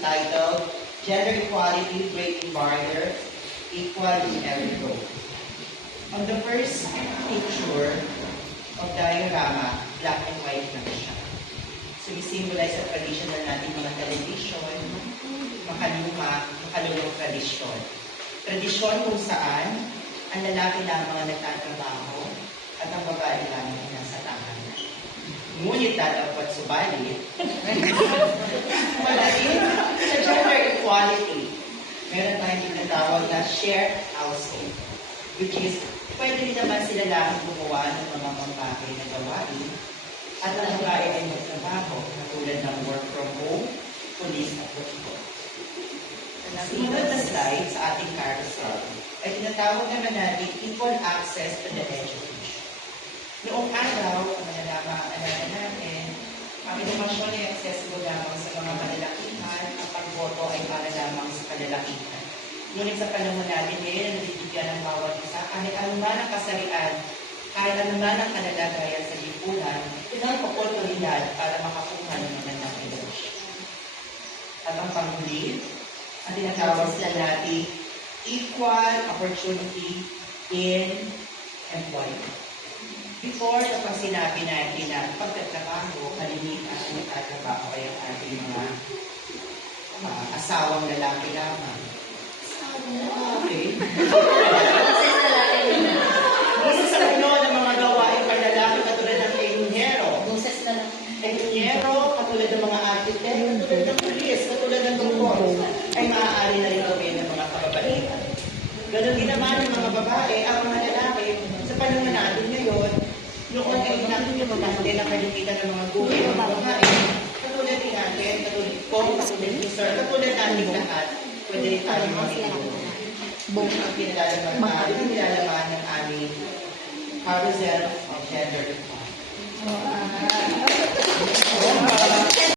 entitled Gender Equality, Breaking Barrier, Equal in Every Role. On the first picture of diorama, black and white lang siya. So, i-symbolize sa traditional natin mga television, makalulong tradisyon. Tradisyon kung saan ang lalaki lamang ang nagtatrabaho at ang babae lamang ang nasa tahanan. Ngunit datapot subalit, malaking sa gender equality, meron tayong tinatawag na shared household, which is, pwede rin naman sila lang gumawa ng mga pambagay na gawain at ang babae ay magtrabaho, katulad ng work from home, police at workforce. Sunod na slide sa ating carousel ay tinatawag naman natin equal access to the education. Noong araw, ang malalaman natin, ang edukasyon ay accessible lamang sa mga malalakihan, ang pagboto ay para lamang sa kalalakihan. Ngunit sa panahon natin, ngayon ang nabibigyan ng bawat isa, kahit anuman ang kasarian, kahit anuman ang kalalagayan sa lipunan, pinang oportunidad para makakuha ng magandang edukasyon. At ang panghuli, ang tinatawag sila natin equal opportunity in employment. Before, kapag sinabi natin na pagtatrabaho, kalimitan ang nagtatrabaho ay ang ating mga asawang lalaki lamang. Asawang lalaki? Isa sa ng mga gawain pang lalaki katulad ng engineero. Boses na lang. Engineero, katulad ng mga architect, katulad ng police, katulad ng doktor, ay maaari na rin gawin ng mga kababaihan. Ganon din naman ng mga babae, ang mga lalaki, sa panahon natin ngayon, noon ay nakikita natin ang kalimitan ng mga gawin ng mga babae. Katulad din natin, katulad ko, katulad ni Sir, katulad natin lahat, pwede rin tayo makikita. Ang pinalalaman ng aming carousel of gender equality.